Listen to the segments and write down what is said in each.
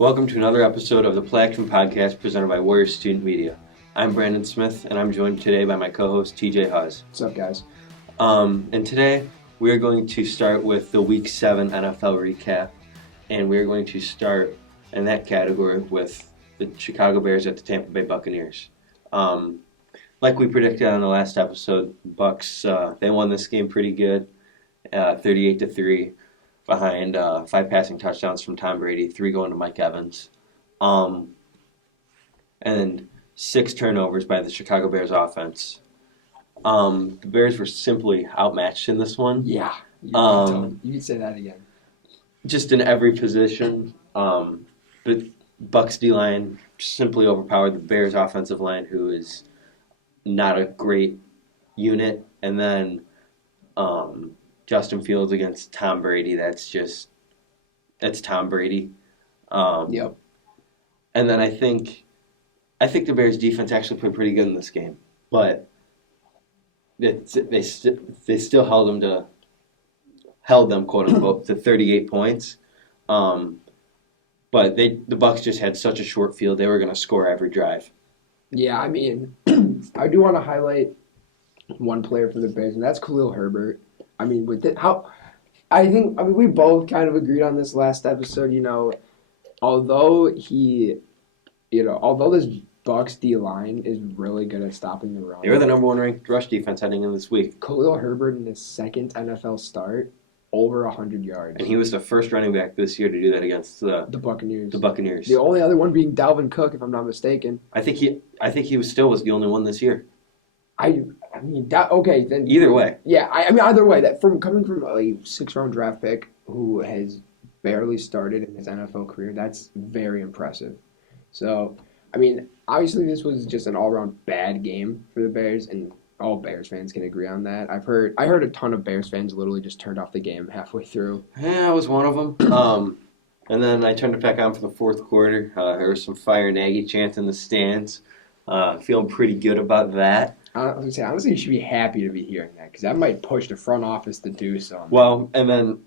Welcome to another episode of the Play Action Podcast presented by Warrior Student Media. I'm Brandon Smith, and I'm joined today by my co-host TJ Hawes. What's up, guys? And today we are going to start with the Week 7 NFL recap, and we are going to start in that category with the Chicago Bears at the Tampa Bay Buccaneers. Like we predicted on the last episode, Bucs they won this game pretty good, 38-3. Behind 5 passing touchdowns from Tom Brady, 3 going to Mike Evans, and 6 turnovers by the Chicago Bears offense. The Bears were simply outmatched in this one. Yeah, you can say that again. Just in every position. But Bucs D-line simply overpowered the Bears offensive line, who is not a great unit. And then Justin Fields against Tom Brady, that's Tom Brady. Yep. And then I think the Bears defense actually played pretty good in this game, but they still held them quote unquote to 38 points. But the Bucs just had such a short field; they were going to score every drive. Yeah, I mean, I do want to highlight one player for the Bears, and that's Khalil Herbert. I mean, we both kind of agreed on this last episode. Although this Bucs D line is really good at stopping the run. They were the number 1 ranked rush defense heading in this week. Khalil Herbert in his second NFL start, over 100 yards, and he was the first running back this year to do that against the Buccaneers. The Buccaneers. The only other one being Dalvin Cook, if I'm not mistaken. I think he was the only one this year. Okay, then either way. Yeah, either way. That coming from a 6th-round draft pick who has barely started in his NFL career, that's very impressive. So, obviously this was just an all-around bad game for the Bears, and all Bears fans can agree on that. I heard a ton of Bears fans literally just turned off the game halfway through. Yeah, I was one of them. And then I turned it back on for the fourth quarter. There was some Fire Nagy chants in the stands. Feeling pretty good about that. I was going to say, honestly, you should be happy to be hearing that, because that might push the front office to do something. Well, and then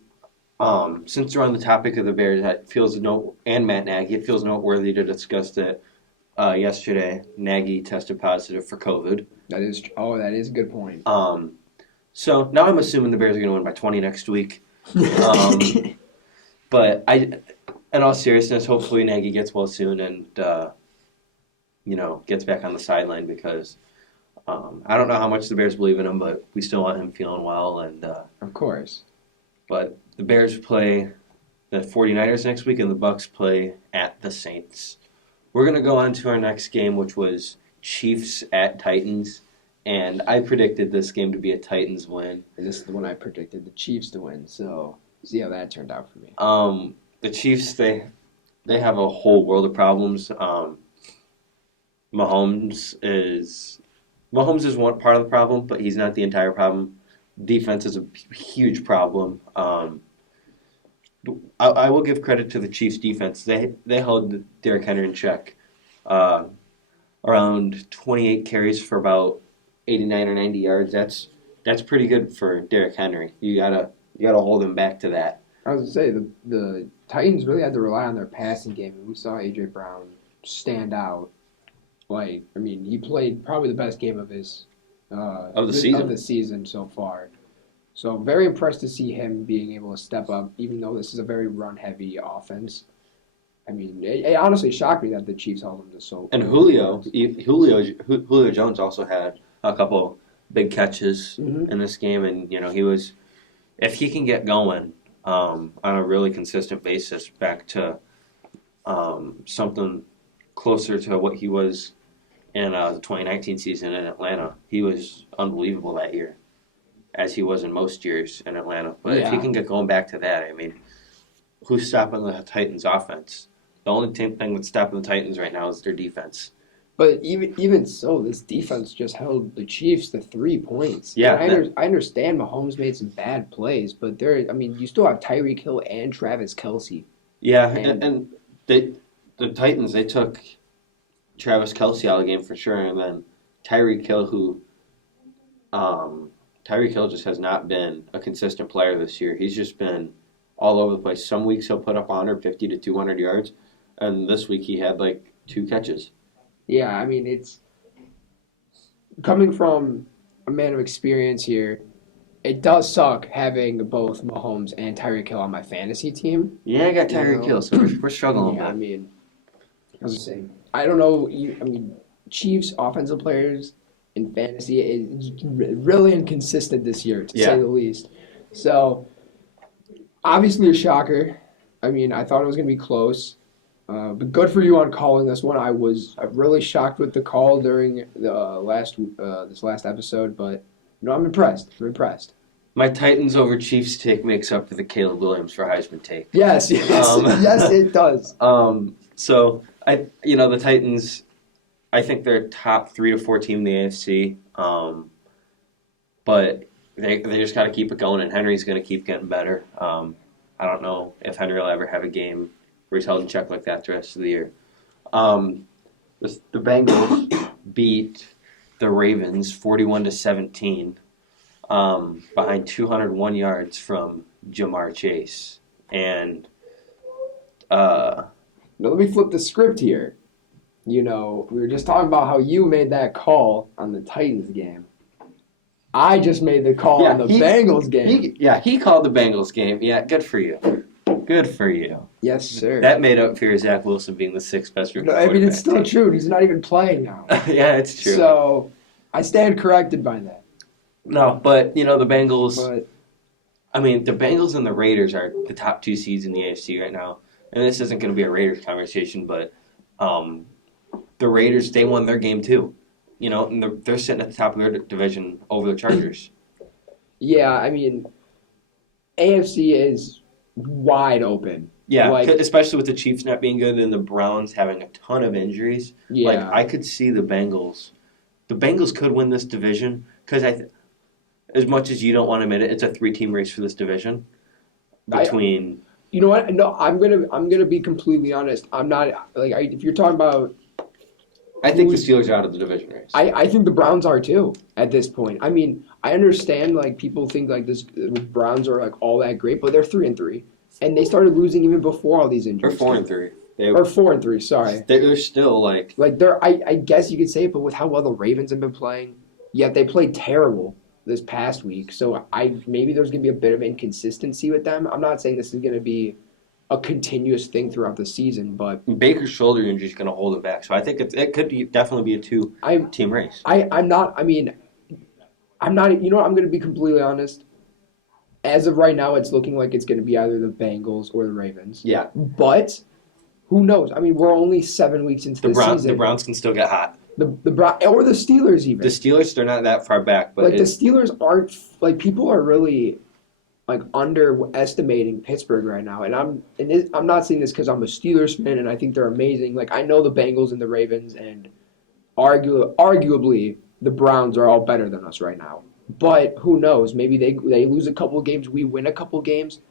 since we're on the topic of the Bears, and Matt Nagy, it feels noteworthy to discuss that yesterday Nagy tested positive for COVID. That is a good point. So now I'm assuming the Bears are going to win by 20 next week. But in all seriousness, hopefully Nagy gets well soon and gets back on the sideline, because I don't know how much the Bears believe in him, but we still want him feeling well. And of course. But the Bears play the 49ers next week, and the Bucs play at the Saints. We're going to go on to our next game, which was Chiefs at Titans. And I predicted this game to be a Titans win. And this is the one I predicted the Chiefs to win. So see how that turned out for me. The Chiefs, they have a whole world of problems. Mahomes is one part of the problem, but he's not the entire problem. Defense is a huge problem. I will give credit to the Chiefs' defense. They held Derrick Henry in check. Around 28 carries for about 89 or 90 yards. That's pretty good for Derrick Henry. You gotta hold him back to that. I was gonna say the Titans really had to rely on their passing game, and we saw A.J. Brown stand out. He played probably the best game of the season so far. So very impressed to see him being able to step up, even though this is a very run-heavy offense. It honestly shocked me that the Chiefs held him to so. And Julio Jones also had a couple big catches in this game, and he was, if he can get going on a really consistent basis, back to something closer to what he was in the 2019 season in Atlanta. He was unbelievable that year, as he was in most years in Atlanta. But if he can get going back to that, who's stopping the Titans' offense? The only thing that's stopping the Titans right now is their defense. But even so, this defense just held the Chiefs to 3 points. Yeah, I understand Mahomes made some bad plays, but you still have Tyreek Hill and Travis Kelce. Yeah, and the Titans, they took Travis Kelce out of the game for sure, and then Tyreek Hill, Tyreek Hill just has not been a consistent player this year. He's just been all over the place. Some weeks he'll put up 150 to 200 yards. And this week he had like 2 catches. Yeah, I mean, it's coming from a man of experience here. It does suck having both Mahomes and Tyreek Hill on my fantasy team. Yeah, I got You Tyreek know? Hill, so we're struggling Yeah, a I bit. mean, I was saying, I don't know. I mean, Chiefs offensive players in fantasy is really inconsistent this year, to say Yeah. the least. So obviously a shocker. I mean, I thought it was going to be close. But good for you on calling this one. I'm really shocked with the call during the this last episode, but I'm impressed. I'm impressed. My Titans over Chiefs take makes up for the Caleb Williams for Heisman take. Yes, yes, it does. So the Titans, I think they're top 3 to 4 team in the AFC. But they just got to keep it going, and Henry's going to keep getting better. I don't know if Henry will ever have a game where he's held in check like that the rest of the year. The Bengals beat the Ravens 41-17 behind 201 yards from Jamar Chase. And Now let me flip the script here. We were just talking about how you made that call on the Titans game. I just made the call on the Bengals game. He called the Bengals game. Yeah, good for you. Good for you. Yes, sir. That made up for your Zach Wilson being the 6th best rookie. No, I mean, it's still true. He's not even playing now. Yeah, it's true. So I stand corrected by that. No, but, the Bengals... But the Bengals and the Raiders are the top 2 seeds in the AFC right now. And this isn't going to be a Raiders conversation, but the Raiders, they won their game too. And they're sitting at the top of their division over the Chargers. yeah, I mean, AFC is wide open. Yeah, especially with the Chiefs not being good and the Browns having a ton of injuries. Yeah. I could see the Bengals. The Bengals could win this division because as much as you don't want to admit it, it's a 3-team race for this division. Between you know what? No, I'm gonna be completely honest. I'm not if you're talking about. I think the Steelers are out of the division race. I think the Browns are too at this point. I mean, I understand people think the Browns are all that great, but they're 3-3, and they started losing even before all these injuries. Or 4-3. Or 4-3. Sorry. They're still they're. I guess you could say it, but with how well the Ravens have been playing, yet they played terrible this past week. So maybe there's gonna be a bit of inconsistency with them. I'm not saying this is gonna be a continuous thing throughout the season, but Baker's shoulder injury is going to hold it back. So I think it could definitely be a 2-team race. I'm not. I'm not. You know what? I'm going to be completely honest. As of right now, it's looking like it's going to be either the Bengals or the Ravens. Yeah. But who knows? I mean, we're only 7 weeks into the season. The Browns can still get hot. The or the Steelers even. The Steelers, they're not that far back, but the Steelers aren't people are really underestimating Pittsburgh right now, and I'm not saying this because I'm a Steelers fan and I think they're amazing. I know the Bengals and the Ravens and arguably the Browns are all better than us right now. But who knows? Maybe they lose a couple of games, we win a couple of games.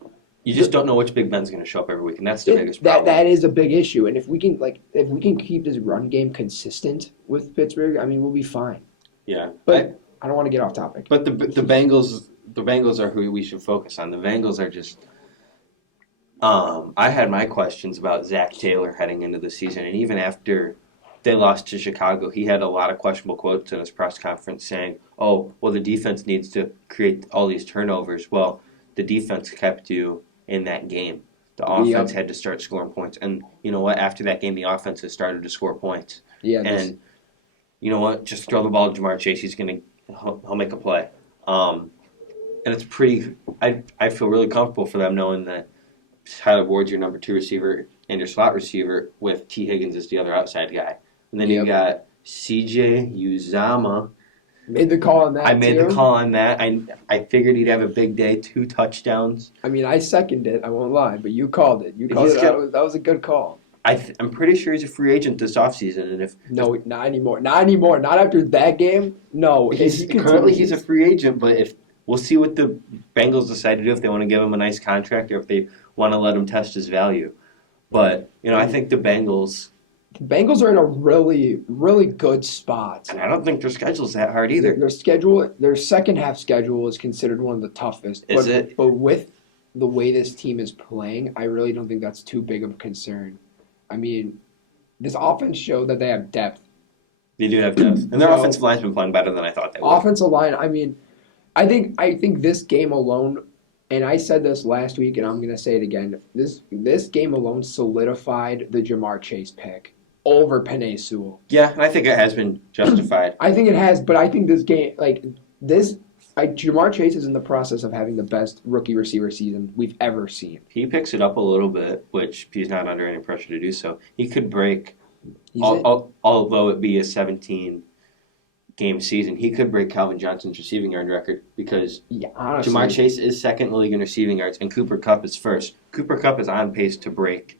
You just don't know which Big Ben's going to show up every week, and that's the biggest problem. That is a big issue, and if we can keep this run game consistent with Pittsburgh, I mean we'll be fine. Yeah, but I don't want to get off topic. But the Bengals. The Bengals are who we should focus on. The Bengals are just. I had my questions about Zach Taylor heading into the season, and even after they lost to Chicago, he had a lot of questionable quotes in his press conference saying, "Oh, well, the defense needs to create all these turnovers." Well, the defense kept you in that game. The offense had to start scoring points, and you know what? After that game, the offense has started to score points. Yeah, and you know what? Just throw the ball to Jamar Chase. He'll make a play. And it's pretty. I feel really comfortable for them knowing that Tyler Ward's your number 2 receiver and your slot receiver with T. Higgins as the other outside guy. And then you got C.J. Uzama. Made the call on that. I made the call on that. I figured he'd have a big day, 2 touchdowns. I mean, I seconded it. I won't lie, but you called it. That was a good call. I'm pretty sure he's a free agent this offseason, and no, not anymore. Not anymore. Not after that game. No, currently he's a free agent, but if. We'll see what the Bengals decide to do, if they want to give him a nice contract or if they want to let him test his value. But, I think the Bengals... The Bengals are in a really, really good spot. And I don't think their schedule's that hard either. Their second half schedule is considered one of the toughest. Is it? But with the way this team is playing, I really don't think that's too big of a concern. I mean, this offense showed that they have depth. They do have depth, and their So, offensive line's been playing better than I thought they would. offensive line, I mean, I think this game alone, and I said this last week, and I'm gonna say it again. This game alone solidified the Jamar Chase pick over Penei Sewell. Yeah, and I think it has been justified. I think it has, but I think this game, Jamar Chase is in the process of having the best rookie receiver season we've ever seen. He picks it up a little bit, which he's not under any pressure to do so. He could break, although it be a 17-game season, he could break Calvin Johnson's receiving yard record because honestly, Jamar Chase is second in the league in receiving yards, and Cooper Kupp is first. Cooper Kupp is on pace to break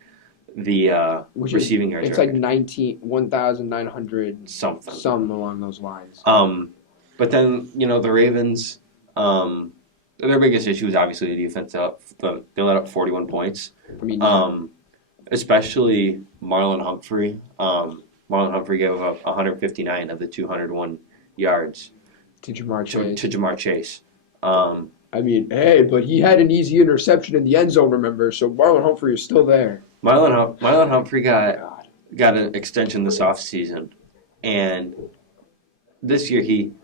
the receiving yards It's record. like 1,900 something along those lines. But then, the Ravens, their biggest issue is obviously the defense. They let up 41 points. I mean, Especially Marlon Humphrey. Marlon Humphrey gave up 159 of the 201 yards to Jamar Chase. I mean, hey, but he had an easy interception in the end zone, remember? So Marlon Humphrey is still there. Marlon Humphrey got an extension this offseason, and this year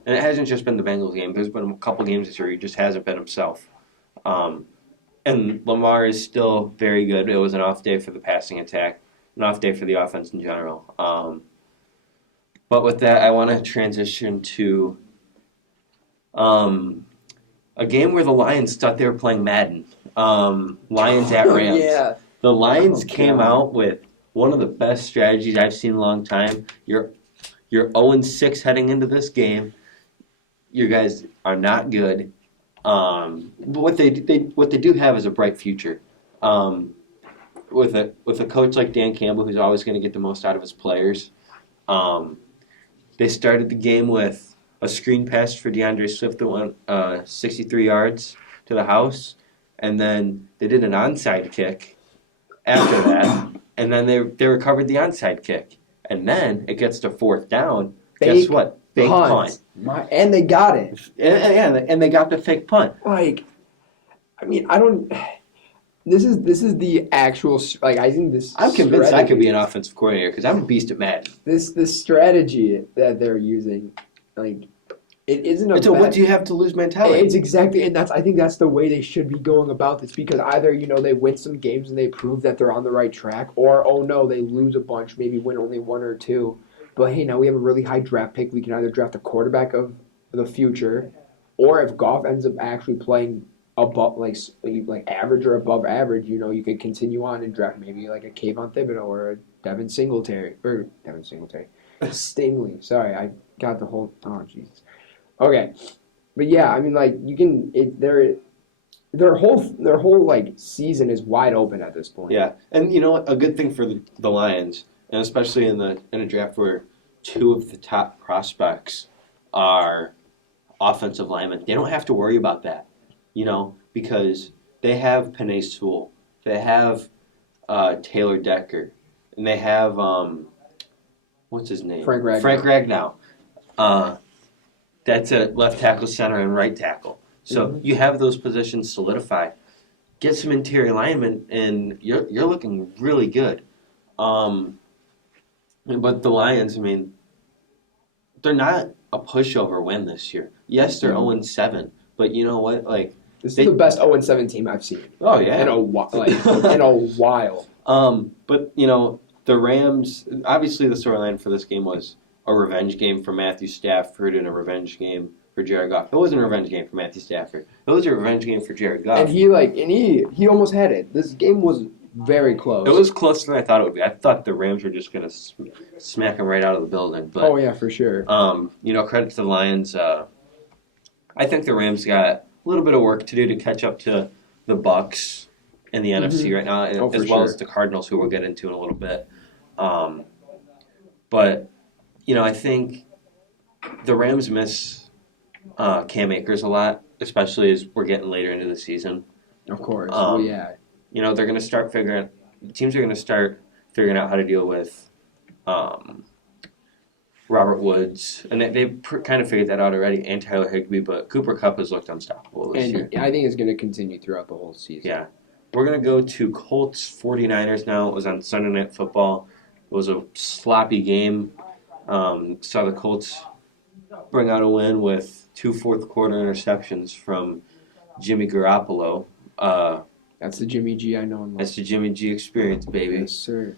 and it hasn't just been the Bengals game. There's been a couple games this year he just hasn't been himself. And Lamar is still very good. It was an off day for the passing attack, an off day for the offense in general. But with that, I want to transition to a game where the Lions thought they were playing Madden. Lions at Rams. Yeah. The Lions came out with one of the best strategies I've seen in a long time. You're 0-6 heading into this game. You guys are not good. But what they do have is a bright future. With a coach like Dan Campbell, who's always going to get the most out of his players. They started the game with a screen pass for DeAndre Swift that went 63 yards to the house, and then they did an onside kick after that, and then they recovered the onside kick, and then it gets to fourth down. Guess what? Fake punt. And they got it. And they got the fake punt. Like, I mean, I don't. This is the actual I think this. I'm convinced I could be an offensive coordinator because I'm a beast at Madden. This strategy that they're using, like, it isn't a. It's a what do you have to lose mentality. It's exactly, and I think that's the way they should be going about this, because either they win some games and they prove that they're on the right track, or oh no, they lose a bunch, maybe win only one or two. But hey, now we have a really high draft pick. We can either draft a quarterback of the future, or if Goff ends up actually playing above, like average or above average, you could continue on and draft maybe like a Kayvon Thibodeau or a Devin Stingley. Sorry, I got the whole. Oh Jesus. Okay, but yeah, I mean, like you can. Their whole like season is wide open at this point. Yeah, and you know what? A good thing for the Lions, and especially in a draft where two of the top prospects are offensive linemen, they don't have to worry about that, because they have Penei Sewell, they have Taylor Decker, and they have what's his name? Frank Ragnow. That's a left tackle, center, and right tackle. So you have those positions solidified. Get some interior linemen, and you're looking really good. But the Lions, I mean, they're not a pushover win this year. Yes, they're 0-7, but you know what? Like this is the best 0-7 team I've seen. Oh yeah, in a while. But the Rams. Obviously, the storyline for this game was a revenge game for Matthew Stafford and a revenge game for Jared Goff. It wasn't a revenge game for Matthew Stafford. It was a revenge game for Jared Goff. And he almost had it. This game was very close. It was closer than I thought it would be. I thought the Rams were just going to smack him right out of the building. But, oh yeah, for sure. Credit to the Lions. I think the Rams got a little bit of work to do to catch up to the Bucs in the NFC right now, as well as the Cardinals, who we'll get into in a little bit. But I think the Rams miss Cam Akers a lot, especially as we're getting later into the season. Of course. Yeah. They're going to start teams are going to start figuring out how to deal with Robert Woods. And they've kind of figured that out already, and Tyler Higbee, but Cooper Kupp has looked unstoppable this year. I think it's going to continue throughout the whole season. Yeah. we're going to go to Colts 49ers now. It was on Sunday Night Football. It was a sloppy game. Saw the Colts bring out a win with 2 fourth-quarter interceptions from Jimmy Garoppolo. That's the Jimmy G I know and love. That's the Jimmy G experience, baby. Yes, sir.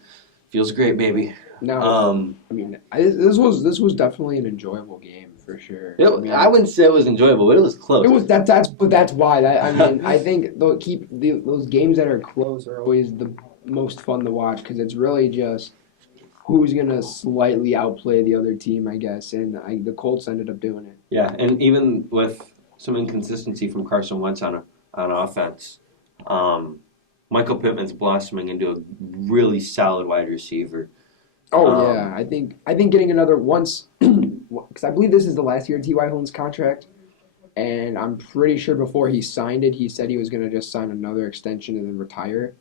Feels great, baby. No, I mean, this was definitely an enjoyable game for sure. I wouldn't say it was enjoyable, but it was close. It was that's why. I think those games that are close are always the most fun to watch because it's really just who's gonna slightly outplay the other team, I guess. And the Colts ended up doing it. Yeah, and even with some inconsistency from Carson Wentz on offense, Michael Pittman's blossoming into a really solid wide receiver. Oh yeah, I think getting another once because I believe this is the last year of T.Y. Hilton's contract, and I'm pretty sure before he signed it, he said he was going to just sign another extension and then retire.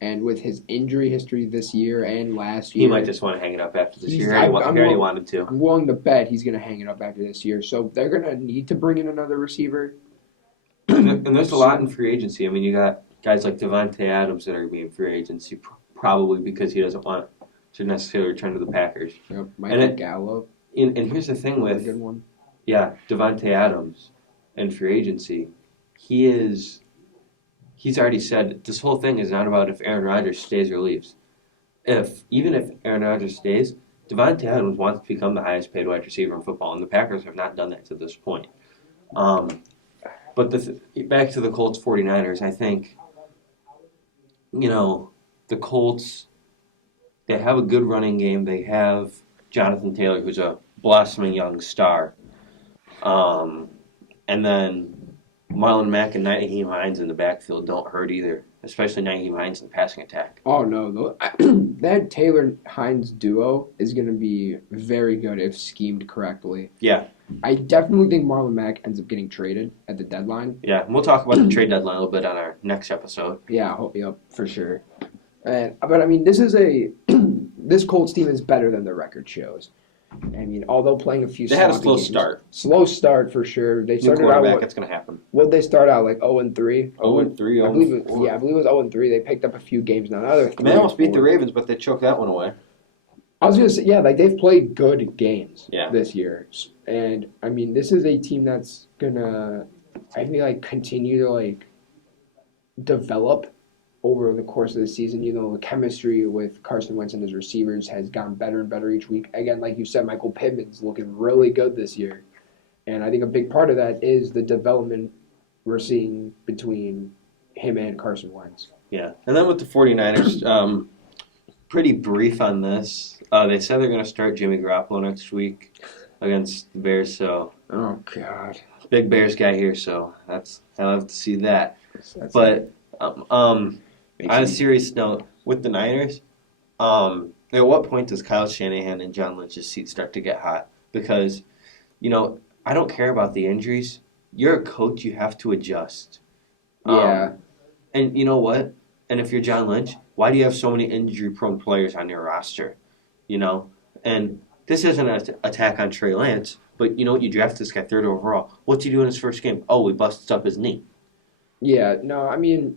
And with his injury history this year and last year, he might just want to hang it up after this year. He already wanted to. I'm willing to bet he's going to hang it up after this year. So they're going to need to bring in another receiver. And there's a lot in free agency. I mean, you got guys like Devontae Adams that are being free agency, probably because he doesn't want to necessarily return to the Packers. Yep, Michael Gallup. And here's the thing with good one. Yeah, Devontae Adams and free agency. He's already said this whole thing is not about if Aaron Rodgers stays or leaves. Even if Aaron Rodgers stays, Devontae Adams wants to become the highest paid wide receiver in football, and the Packers have not done that to this point. But back to the Colts 49ers, I think, the Colts, they have a good running game. They have Jonathan Taylor, who's a blossoming young star. And then Marlon Mack and Nyheim Hines in the backfield don't hurt either, especially Nyheim Hines in the passing attack. Oh, no. That Taylor-Hines duo is going to be very good if schemed correctly. Yeah. I definitely think Marlon Mack ends up getting traded at the deadline. Yeah, and we'll talk about the trade deadline a little bit on our next episode. Yeah, for sure. But, I mean, this Colts team is better than the record shows. I mean, although playing a few They had a slow games, start. Slow start for sure. They started out it's going to happen. What did they start out like 0-3? 0-3, 0-4. I believe it was 0-3. They picked up a few games now. They almost beat the Ravens, but they choked that one away. I was gonna say, yeah, like they've played good games this year, and I mean, this is a team that's gonna, I feel like, continue to like develop over the course of the season. The chemistry with Carson Wentz and his receivers has gotten better and better each week. Again, like you said, Michael Pittman's looking really good this year, and I think a big part of that is the development we're seeing between him and Carson Wentz. Yeah, and then with the 49ers, pretty brief on this. They said they're going to start Jimmy Garoppolo next week against the Bears. So, oh God, big Bears guy here. So I'll have to see that. But on a serious note, with the Niners, at what point does Kyle Shanahan and John Lynch's seat start to get hot? Because, I don't care about the injuries. You're a coach. You have to adjust. Yeah. And you know what? And if you're John Lynch, why do you have so many injury-prone players on your roster? And this isn't an attack on Trey Lance, but you draft this guy 3rd overall. What's he do in his first game? Oh, we busted up his knee. Yeah, no, I mean,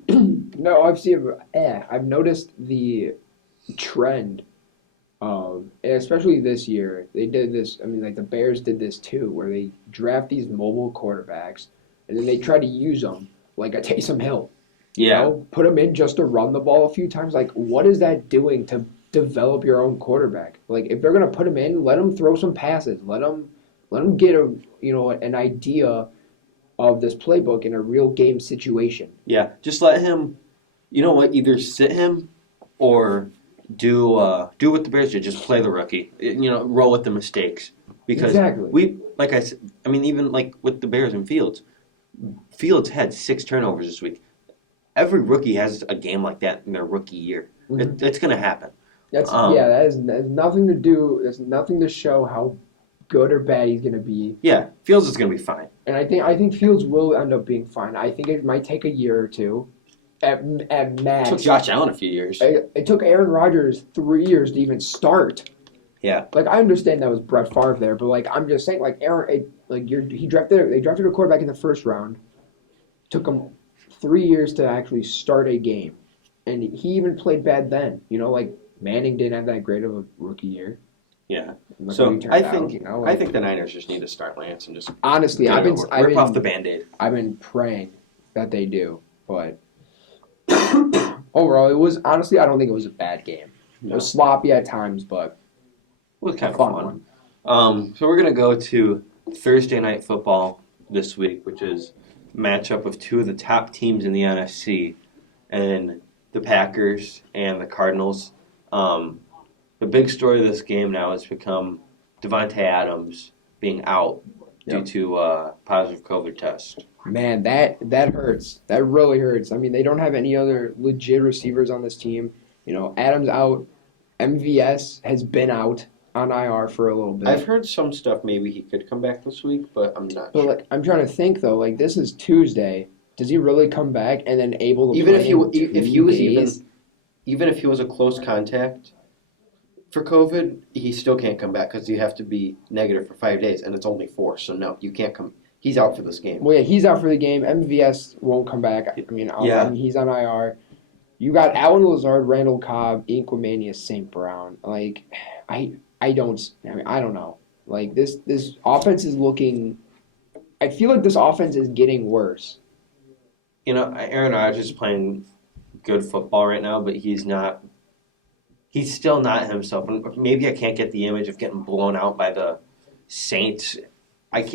no, I've noticed the trend of, especially this year, they did this, I mean, like the Bears did this too, where they draft these mobile quarterbacks, and then they try to use them, like a Taysom Hill. Yeah. Put them in just to run the ball a few times. Like, what is that doing to develop your own quarterback? Like, if they're going to put him in, let him throw some passes. Let him get an idea of this playbook in a real game situation. Yeah, just let him, either sit him or do what the Bears did. Just play the rookie. Roll with the mistakes. Because exactly. like I said, I mean, even like with the Bears and Fields had 6 turnovers this week. Every rookie has a game like that in their rookie year. Mm-hmm. It's going to happen. That has nothing to do. There's nothing to show how good or bad he's going to be. Yeah, Fields is going to be fine. And I think Fields will end up being fine. I think it might take a year or two. At max. It took Josh Allen a few years. It took Aaron Rodgers 3 years to even start. Yeah. Like, I understand that was Brett Favre there, but like I'm just saying, like they drafted a quarterback in the first round. Took him 3 years to actually start a game, and he even played bad then. Like Manning didn't have that great of a rookie year. Yeah. Look how So he turned I out, think like, I think the Niners just need to start Lance and just honestly, get I've it been over. I've Rip off the been Band-Aid. I've been praying that they do, but overall, it was honestly I don't think it was a bad game. It No. was sloppy at times, but It was a kind of fun fun. one. So we're gonna go to Thursday night football this week, which is a matchup of two of the top teams in the NFC, and the Packers and the Cardinals. The big story of this game now has become Devontae Adams being out due Yep. to positive COVID test. Man, that hurts. That really hurts. I mean, they don't have any other legit receivers on this team. Adams out. MVS has been out on IR for a little bit. I've heard some stuff. Maybe he could come back this week, but I'm not But sure. I'm trying to think though. This is Tuesday. Does he really come back and then able to Even play if he in if he 2 was days? even if he was a close contact for COVID, he still can't come back because you have to be negative for 5 days, and it's only 4. So no, you can't come. He's out for this game. Well, yeah, he's out for the game. MVS won't come back. I mean, Yeah. he's on IR. You got Allen Lazard, Randall Cobb, Inquimania, St. Brown. I don't know. This offense is looking. I feel like this offense is getting worse. Aaron Rodgers is playing good football right now, but he's not. He's still not himself. And maybe I can't get the image of getting blown out by the Saints.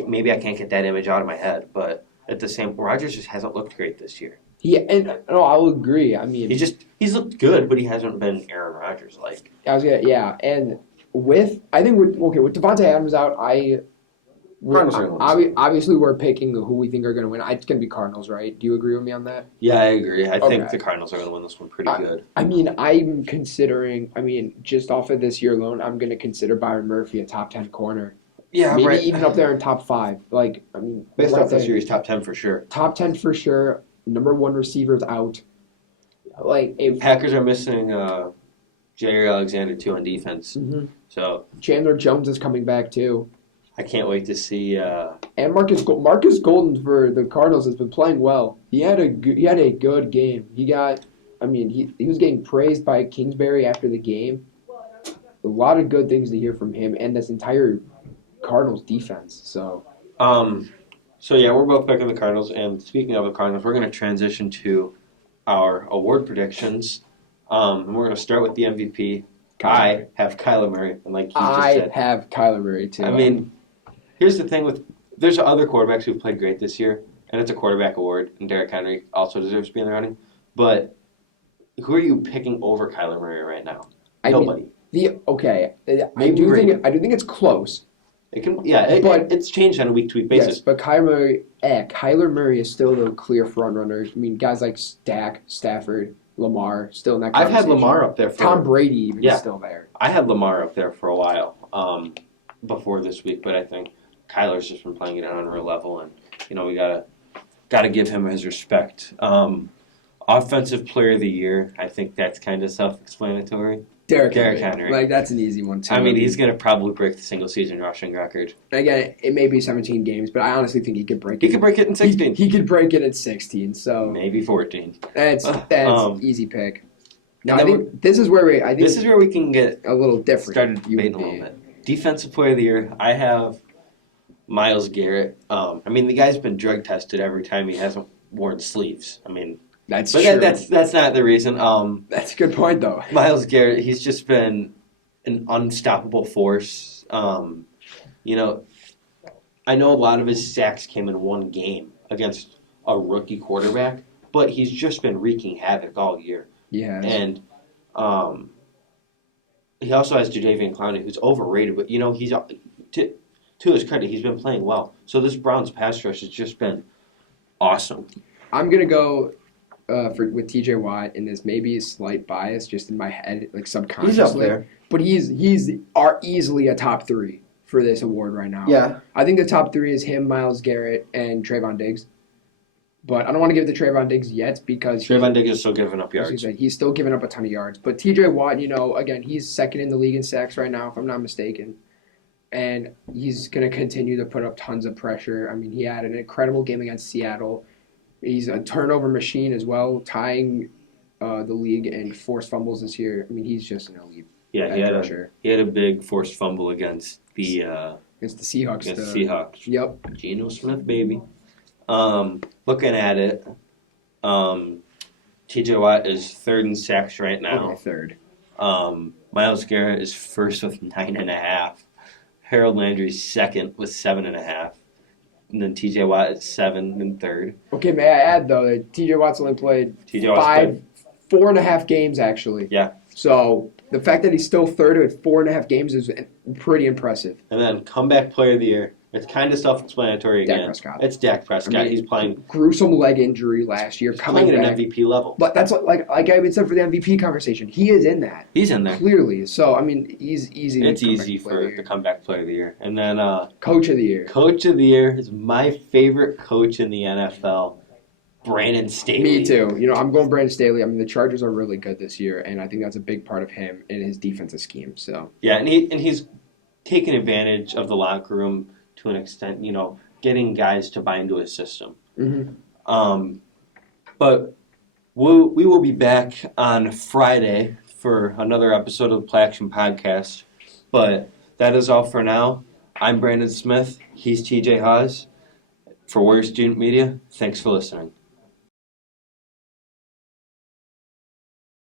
Maybe I can't get that image out of my head. But at the same, Rodgers just hasn't looked great this year. No, I'll agree. I mean, He's looked good, but he hasn't been Aaron Rodgers like. and with Devontae Adams out, Cardinals are gonna win. obviously we're picking who we think are going to win. It's going to be Cardinals, right? Do you agree with me on that? Yeah, I agree. I think Okay. the Cardinals are going to win this one pretty good. I mean, I'm considering. Just off of this year alone, I'm going to consider Byron Murphy a top 10 corner. Yeah, Maybe right. even up there in top 5. Based right off this there. year, he's top 10 for sure. Top 10 for sure. Number 1 receivers out. If Packers are missing Jair Alexander too on defense, so Chandler Jones is coming back too. I can't wait to see. And Marcus Golden for the Cardinals has been playing well. He had a good game. He was getting praised by Kingsbury after the game. A lot of good things to hear from him and this entire Cardinals defense. So yeah, we're both picking the Cardinals. And speaking of the Cardinals, we're going to transition to our award predictions. And we're going to start with the MVP. I have Kyler Murray, and like he just said, I have Kyler Murray too. I mean, here's the thing there's other quarterbacks who've played great this year, and it's a quarterback award, and Derrick Henry also deserves to be in the running. But who are you picking over Kyler Murray right now? Nobody. I do think it's close. It can, but it's changed on a week-to-week basis. Yes, but Kyler Murray is still the clear front runner. I mean, guys like Stafford, Lamar, still in that I've conversation. had Lamar up there for Tom Brady even is still there. I had Lamar up there for a while before this week, but I think Kyler's just been playing it at an unreal level, and we gotta give him his respect. Offensive Player of the Year, I think that's kind of self-explanatory. Derrick Henry. That's an easy one too. I mean, he's going to probably break the single-season rushing record. Again, it may be 17 games, but I honestly think he could break it. He could break it in 16. He could break it at 16. So maybe 14. That's easy pick. No, I think this is where we can get a little different. Started debating a little bit. Defensive Player of the Year, I have Myles Garrett. I mean, the guy's been drug tested every time he hasn't worn sleeves. I mean, that's not the reason. That's a good point, though. Myles Garrett, he's just been an unstoppable force. I know a lot of his sacks came in one game against a rookie quarterback, but he's just been wreaking havoc all year. Yeah. And he also has Jadeveon Clowney, who's overrated, but he's to his credit, he's been playing well. So this Browns pass rush has just been awesome. I'm gonna go with T.J. Watt, and this maybe a slight bias just in my head, like subconsciously. He's up there, but he's easily a top 3 for this award right now. Yeah, I think the top 3 is him, Myles Garrett, and Trayvon Diggs. But I don't want to give it to Trayvon Diggs yet because Trayvon Diggs is still giving up yards. He's still giving up a ton of yards. But T.J. Watt, again, he's second in the league in sacks right now, if I'm not mistaken. And he's going to continue to put up tons of pressure. I mean, he had an incredible game against Seattle. He's a turnover machine as well, tying the league in forced fumbles this year. I mean, he's just an elite Yeah, edge rusher. he had a big forced fumble against the Seahawks. Seahawks. Yep. Geno Smith, baby. Looking at it, T.J. Watt is third in sacks right now. Okay, third. Myles Garrett is first with 9.5. Harold Landry's second with 7.5. And then T.J. Watt is 7 and third. Okay, may I add though that T.J. Watt's only played 4.5 games actually. Yeah. So the fact that he's still third at 4.5 games is pretty impressive. And then comeback player of the year. It's kind of self-explanatory again. Dak Prescott. It's Dak Prescott. I mean, he's playing gruesome leg injury last year. he's Coming playing back. at an MVP level. But that's like I even said for the MVP conversation. He is in that. He's in there. Clearly. So I mean, he's easy. It's easy for the comeback player of the year. And then Coach of the year. Coach of the year is my favorite coach in the NFL, Brandon Staley. Me too. I'm going Brandon Staley. I mean, the Chargers are really good this year, and I think that's a big part of him and his defensive scheme. So yeah, and he's taken advantage of the locker room to an extent. Getting guys to buy into his system. Mm-hmm. But we will be back on Friday for another episode of the Play Action Podcast. But that is all for now. I'm Brandon Smith. He's TJ Haas. For Warrior Student Media, thanks for listening.